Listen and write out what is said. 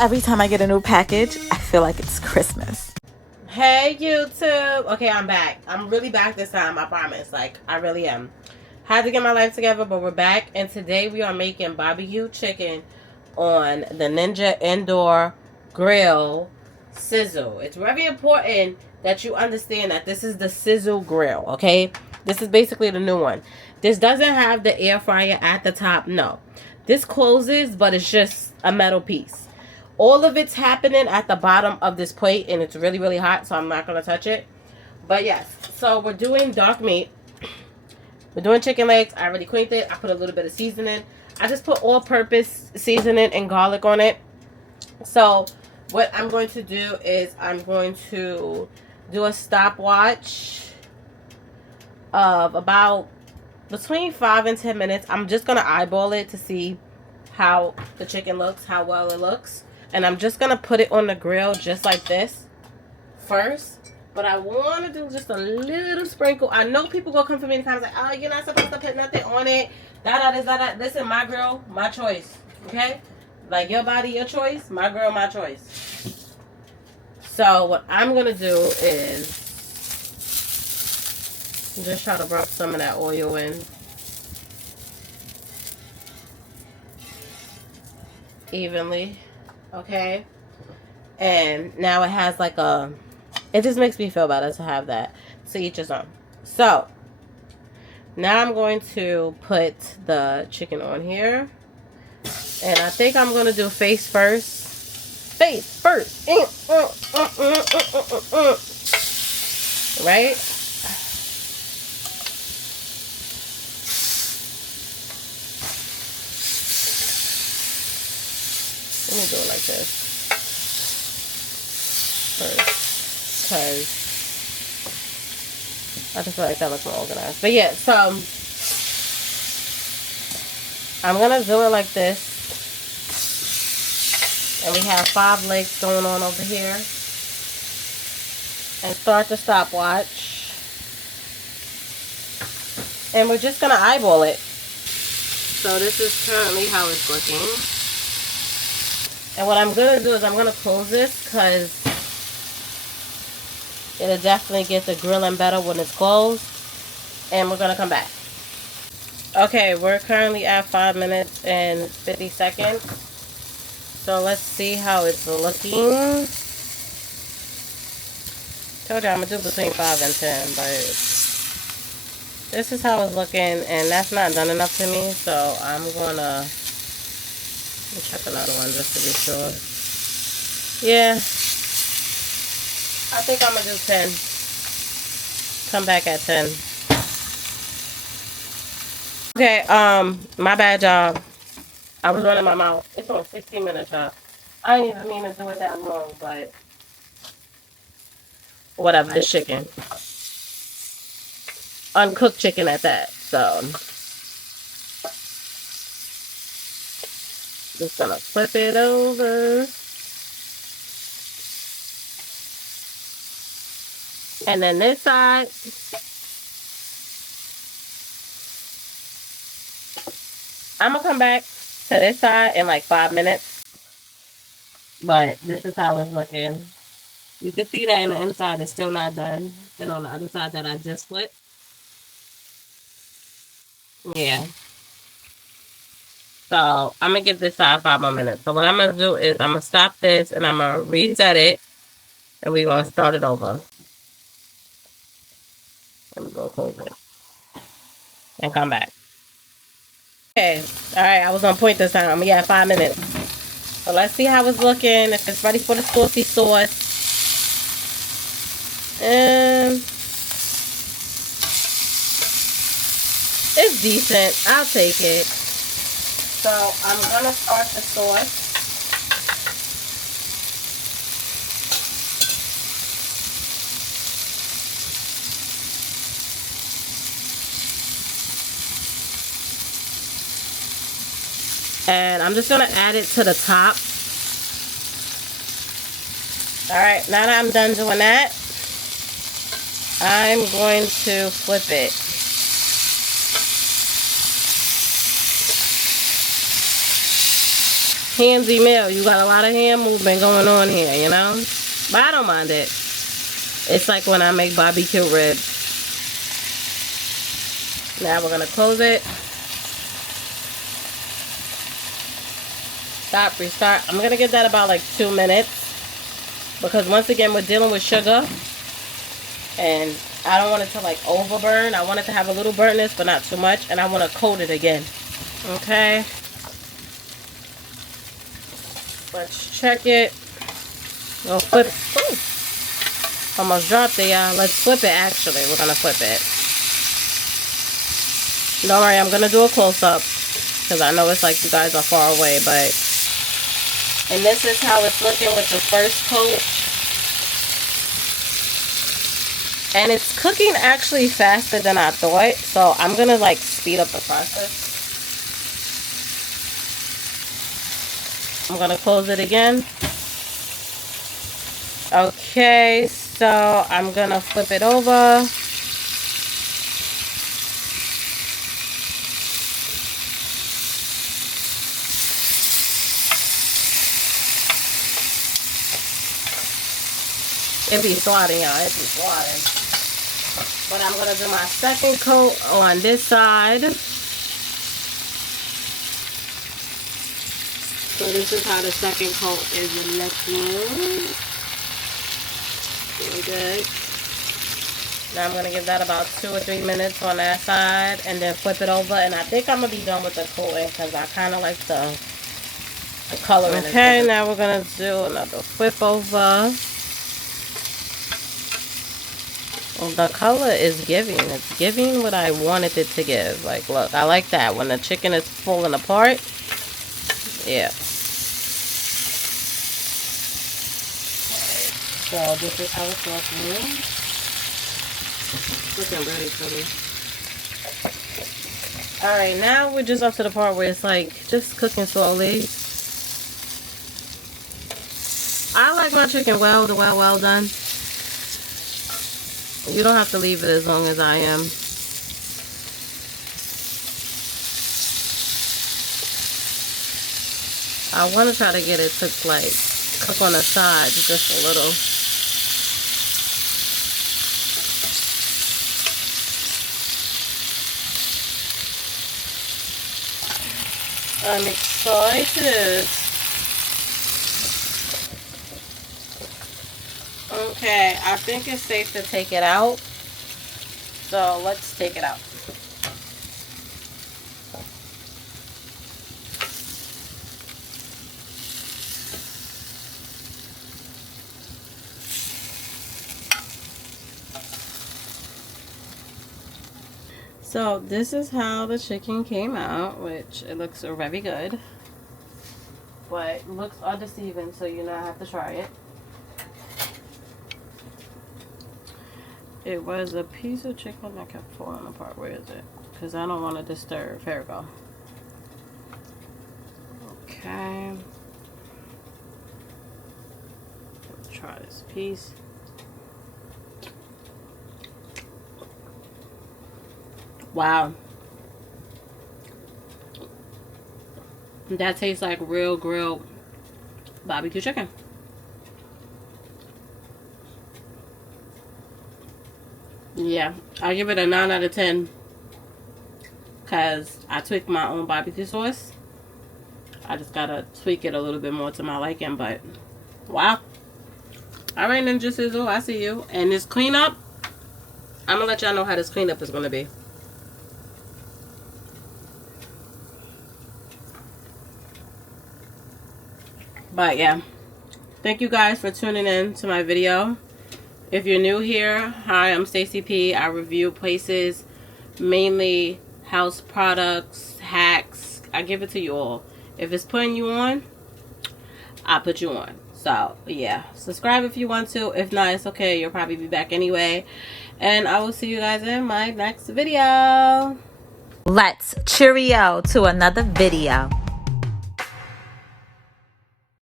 Every time I get a new package, I feel like it's Christmas. Hey YouTube. Okay, I'm back. I'm really back this time, I promise. Like, I really am. Had to get my life together, but we're back. And today we are making barbecue chicken on the Ninja Indoor Grill Sizzle. It's very important that you understand that this is the Sizzle grill, okay? This is basically the new one. This doesn't have the air fryer at the top, no. This closes, but it's just a metal piece. All of it's happening at the bottom of this plate, and it's really, really hot, so I'm not going to touch it. But yes, so we're doing dark meat. We're doing chicken legs. I already cleaned it. I put a little bit of seasoning. I just put all-purpose seasoning and garlic on it. So what I'm going to do is I'm going to do a stopwatch of about between 5 and 10 minutes. I'm just going to eyeball it to see how the chicken looks, how well it looks. And I'm just going to put it on the grill just like this first. But I want to do just a little sprinkle. I know people going to come for me in the comments like, oh, you're not supposed to put nothing on it. Listen, my grill, my choice. Okay? Like, your body, your choice. My grill, my choice. So what I'm going to do is just try to rub some of that oil in. Evenly. Okay? And now it has like a... It just makes me feel better to have that. To each his own. So, now I'm going to put the chicken on here. And I think I'm going to do face first. Face first. Right? Let me do it like this first, because I just feel like that looks more organized. But yeah, so I'm gonna do it like this, and we have 5 legs going on over here, and start the stopwatch, and we're just gonna eyeball it. So this is currently how it's looking. And what I'm going to do is I'm going to close this because it'll definitely get the grilling better when it's closed. And we're going to come back. Okay, we're currently at 5 minutes and 50 seconds. So let's see how it's looking. Told you I'm going to do between 5 and 10, but this is how it's looking, and that's not done enough to me. So I'm going to... Let me check another one just to be sure. Yeah. I think I'm going to do 10. Come back at 10. Okay, my bad, y'all. I was running my mouth. It's on 16 minutes, y'all. I didn't even mean to do it that long, but whatever, this chicken. Uncooked chicken at that, so... Just gonna flip it over. And then this side. I'm gonna come back to this side in like 5 minutes. But this is how it's looking. You can see that in the inside it's still not done. And on the other side that I just flipped. Yeah. So I'm gonna give this side 5 more minutes. So what I'm gonna do is I'm gonna stop this and I'm gonna reset it, and we're gonna start it over. Let me go close it and come back. Okay, alright, I was on point this time. We got 5 minutes. So let's see how it's looking. If it's ready for the saucy sauce. It's decent. I'll take it. So I'm gonna start the sauce. And I'm just gonna add it to the top. Alright, now that I'm done doing that, I'm going to flip it. handsy meal. You got a lot of hand movement going on here, you know? But I don't mind it. It's like when I make barbecue ribs. Now we're gonna close it. Stop, restart. I'm gonna give that about like 2 minutes, because once again we're dealing with sugar and I don't want it to like overburn. I want it to have a little burntness but not too much, and I want to coat it again. Okay, let's check it. We'll flip. Ooh, almost dropped it, y'all. Let's flip it. Actually, we're gonna flip it. Don't worry, I'm gonna do a close-up because I know it's like you guys are far away, but... And this is how it's looking with the first coat. And it's cooking actually faster than I thought, so I'm gonna like speed up the process. I'm gonna close it again. Okay, so I'm gonna flip it over. It be sliding, y'all. It be sliding. But I'm gonna do my second coat on this side. So this is how the second coat is looking. Really good. Now I'm gonna give that about 2 or 3 minutes on that side, and then flip it over. And I think I'm gonna be done with the coating because I kind of like the color. Okay, now we're gonna do another flip over. Well, the color is giving. It's giving what I wanted it to give. Like, look, I like that. When the chicken is falling apart. Yeah. So, this is how it's looking. Looking really pretty. Alright, now we're just up to the part where it's like, just cooking slowly. I like my chicken well done. You don't have to leave it as long as I am. I want to try to get it to like cook on the sides just a little. I'm excited. Okay, I think it's safe to take it out. So let's take it out. So this is how the chicken came out, which it looks very good. But looks undeceiving, so you know I have to try it. It was a piece of chicken that kept falling apart. Where is it? Because I don't want to disturb. Here we go. Okay. Let's try this piece. Wow. That tastes like real grilled barbecue chicken. Yeah, I give it a 9 out of 10 because I tweaked my own barbecue sauce. I just gotta tweak it a little bit more to my liking, but wow. Alright, Ninja Sizzle, I see you. And this cleanup, I'm gonna let y'all know how this cleanup is gonna be. But yeah, thank you guys for tuning in to my video. If you're new here, hi, I'm Stacey P. I review places, mainly house products, hacks. I give it to you all. If it's putting you on, I put you on. So yeah, subscribe if you want to. If not, it's okay. You'll probably be back anyway. And I will see you guys in my next video. Let's cheerio to another video.